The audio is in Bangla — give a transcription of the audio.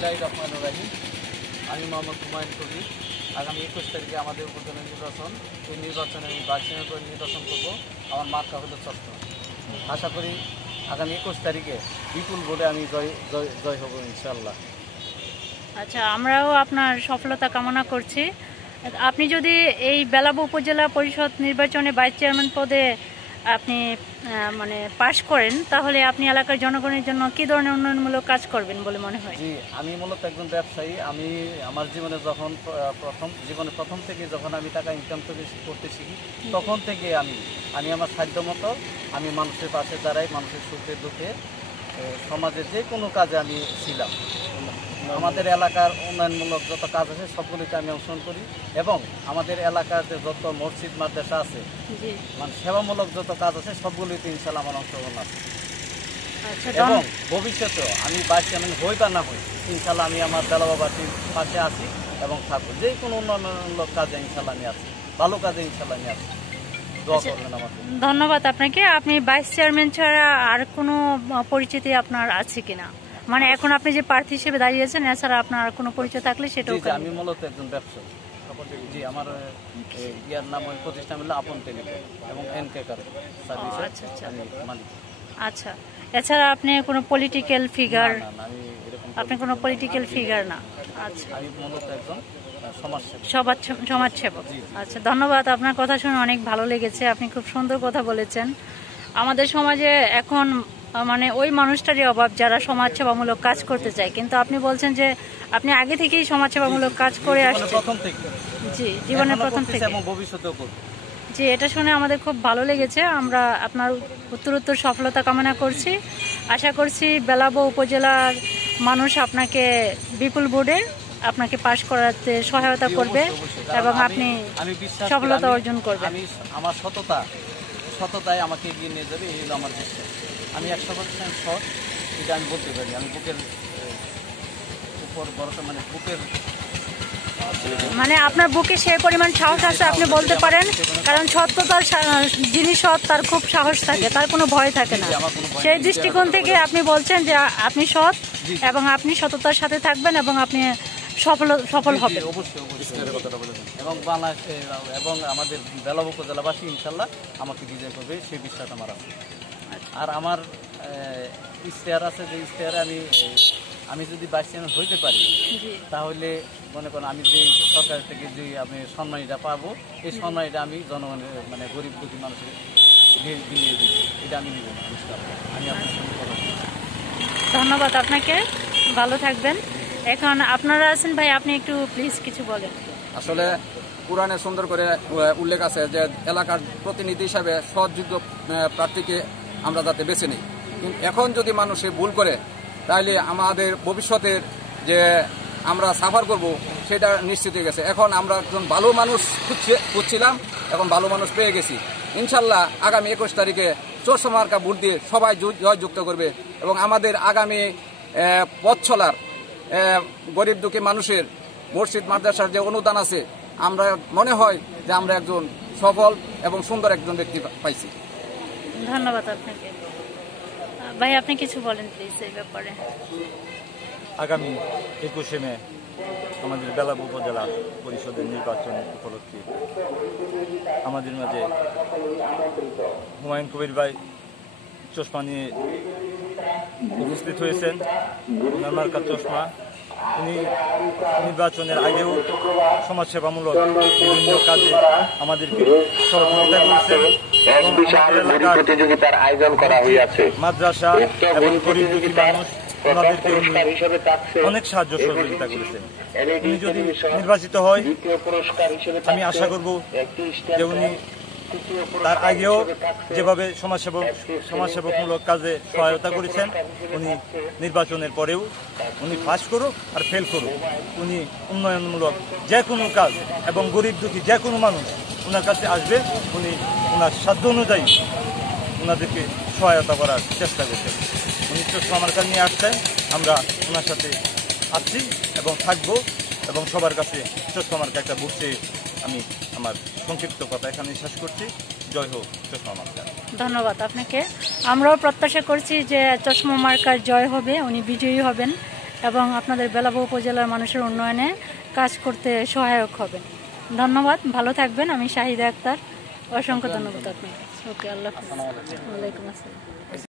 বিসমিল্লাহির রহমানির রহিম। আমি মোহাম্মদ হুমায়ুন কবির। আগামী 21 তারিখে আমাদের উপজেলা নির্বাচন। এই নির্বাচনে আমি বাক্সিনের করে নির্বাচন করব। আমার মার্কা হলো চশমা। আশা করি আগামী 21 তারিখে বিপুল ভোটে আমি জয় হব ইনশাআল্লাহ। আচ্ছা, আমরাও আপনার সফলতা কামনা করছি। আপনি যদি এই বেলাবো উপজেলা পরিষদ নির্বাচনে ভাইস চেয়ারম্যান পদে আপনি মানে পাশ করেন, তাহলে আপনি এলাকার জনগণের জন্য কি ধরনের উন্নয়নমূলক কাজ করবেন বলে মনে হয়? জি, আমি মূলত একজন ব্যবসায়ী। আমি আমার জীবনে যখন প্রথম থেকে যখন আমি টাকা ইনকাম করতে শিখি, তখন থেকে আমি আমার সাধ্য মতো আমি মানুষের পাশে দাঁড়াই, মানুষের সুখে দুঃখে, সমাজের যে কোনো কাজে আমি ছিলাম। আমাদের এলাকার উন্নয়নমূলক যত কাজ আছে সবগুলিতে আমি অংশগ্রহণ করি এবং আমাদের এলাকাতে যত মসজিদ মাদ্রাসা আছে, মানে সেবামূলক যত কাজ আছে সবগুলিতে ইনশাআল্লাহ আমার অংশগ্রহণ আছে। এবং ভবিষ্যতেও আমি ভাইস চেয়ারম্যান হই বা না হই, ইনশাআল্লাহ আমি আমার বেলাবাসীর পাশে আছি এবং থাকবো। যে কোনো উন্নয়নমূলক কাজে ইনশাআল্লাহ আমি আছি, ভালো কাজে ইনশাআল্লাহ আমি আছি। দোয়া করবেন আমাকে। ধন্যবাদ আপনাকে। আপনি ভাইস চেয়ারম্যান ছাড়া আর কোনো পরিচিতি আপনার আছে কিনা? মানে এখন আপনি যে প্রার্থী হিসেবে দাঁড়িয়েছেন, এছাড়া আপনার কোনো পরিচয় থাকলে সেটাও। আমি মূলত একজন ব্যবসায়ী। জি, আমার ইয়ার নাম ওই প্রতিষ্ঠান হলো আপন টেলিকম এবং এনকে কার সার্ভিস আমি মালিক। আচ্ছা, এছাড়া আপনি কোনো পলিটিক্যাল ফিগার? আপনি কোনো পলিটিক্যাল ফিগার না। আচ্ছা, আমি মূলত একজন সমাজসেবক। আচ্ছা, ধন্যবাদ। আপনার কথা শুনে অনেক ভালো লেগেছে। আপনি খুব সুন্দর কথা বলেছেন। আমাদের সমাজে এখন মানে ওই মানুষটারই অভাব যারা সমাজসেবামূলক কাজ করতে চায়, কিন্তু আপনি বলছেন যে আপনি আগে থেকেই সমাজসেবামূলক কাজ করে আসছেন। জি, জীবনের প্রথম থেকে এবং ভবিষ্যতেও করব। জি, এটা শুনে আমাদের খুব ভালো লেগেছে। আমরা আপনার উত্তরোত্তর সফলতা কামনা করছি। আশা করছি বেলাবো উপজেলার মানুষ আপনাকে বিপুল ভোটে আপনাকে পাশ করাতে সহায়তা করবে এবং আপনি সফলতা অর্জন করবেন। আমি আমার সততায় আমাকে এগিয়ে নিয়ে যাবে, এই হলো আমার বিশ্বাস। আমি 100% সৎ, এটা আমি বলতে পারি। আমি বুকের উপর ভরসা, মানে বুকের মানে আপনার বুকে সেই পরিমাণ সাহস আছে আপনি বলতে পারেন, কারণ সত্যতার যিনি সৎ তার খুব সাহস থাকে, তার কোনো ভয় থাকে না। সেই দৃষ্টিকোণ থেকে আপনি বলছেন যে আপনি সৎ এবং আপনি সততার সাথে থাকবেন এবং আপনি সফল হবেন। অবশ্যই এবং বাংলাদেশে এবং আমাদের বেলাবো উপজেলাবাসী ইনশাল্লাহ আমাকে বিজয় করবে, সেই বিশ্বাস আমার আছে। আর আমার ইশতেহার আছে, যে ইশতেহারে আমি যদি ভাইস চেয়ারম্যান হইতে পারি, তাহলে মনে করেন আমি যে সরকার থেকে যে আমি সম্মানীটা পাবো, এই সম্মানীটা আমি জনগণের, মানে গরিব দুঃখী মানুষের দিয়ে দিই। এটা আমি নিব না ইনশাআল্লাহ। আমি আপনার সঙ্গে কথা বলছি। ধন্যবাদ আপনাকে, ভালো থাকবেন। এখন আপনারা আছেন ভাই, আপনি একটু প্লিজ কিছু বলেন। আসলে কোরআনে সুন্দর করে উল্লেখ আছে যে এলাকার প্রতিনিধি হিসাবে সৎযোগ্য প্রার্থীকে আমরা যাতে বেছে নিই। কিন্তু এখন যদি মানুষে ভুল করে, তাহলে আমাদের ভবিষ্যতের যে আমরা সাফার করব সেটা নিশ্চিত হয়ে গেছে। এখন আমরা একজন ভালো মানুষ খুঁজছিলাম, এখন ভালো মানুষ পেয়ে গেছি। ইনশাল্লাহ আগামী 21 তারিখে চশমা মার্কা ভোট দিয়ে সবাই জয়যুক্ত করবে এবং আমাদের আগামী পথ চলার গরিব দুঃখী মানুষের মসজিদ মাদ্রাসার যে অনুদান আছে, আমরা মনে হয় যে আমরা একজন সফল এবং সুন্দর একজন ব্যক্তি পাইছি। ধন্যবাদ আপনাকে ভাই। আপনি কিছু বলেন প্লিজ এই ব্যাপারে। আগামী 21শে মে আমাদের বেলাবো উপজেলা পরিষদের নির্বাচন উপলক্ষে আমাদের মাঝে হুমায়ুন কবির ভাই চশমা নিয়ে উপস্থিত হয়েছেন। ওনার মার্কা চশমা। উনি নির্বাচনের আগেও সমাজসেবামূলক বিভিন্ন কাজে আমাদেরকে সহযোগিতা করেছেন এবং প্রতিযোগিতার আয়োজন করা হয়েছে। মাদ্রাসা এবং গরিব দুঃখী মানুষ, ওনাদেরকে অনেক সাহায্য সহযোগিতা করেছেন। উনি যদি নির্বাচিত হয়, আমি আশা করব যে উনি তার আগেও যেভাবে সমাজসেবকমূলক কাজে সহায়তা করেছেন, উনি নির্বাচনের পরেও উনি পাস করুক আর ফেল করুক, উনি উন্নয়নমূলক যে কোনো কাজ এবং গরিব দুঃখী যে কোনো মানুষ ওনার কাছে আসবে, উনি ওনার সাধ্য অনুযায়ী ওনাদেরকে সহায়তা করার চেষ্টা করছেন। উনি চশমা মার্কা নিয়ে আসছেন, আমরা ওনার সাথে আছি এবং থাকবো এবং সবার কাছে চশমা মার্কা একটা ভোট চেয়ে আমি আমার সংক্ষিপ্ত কথা এখানে শেষ করছি। জয় হোক চশমা মার্কা। ধন্যবাদ আপনাকে। আমরাও প্রত্যাশা করছি যে চশমা মার্কার জয় হবে, উনি বিজয়ী হবেন এবং আপনাদের বেলাবো উপজেলার মানুষের উন্নয়নে কাজ করতে সহায়ক হবেন। ধন্যবাদ, ভালো থাকবেন। আমি শাহিদা আক্তার, অসংখ্য ধন্যবাদ আপনাকে। ওকে, আল্লাহ হাফেজ। ওয়ালাইকুম আসসালাম।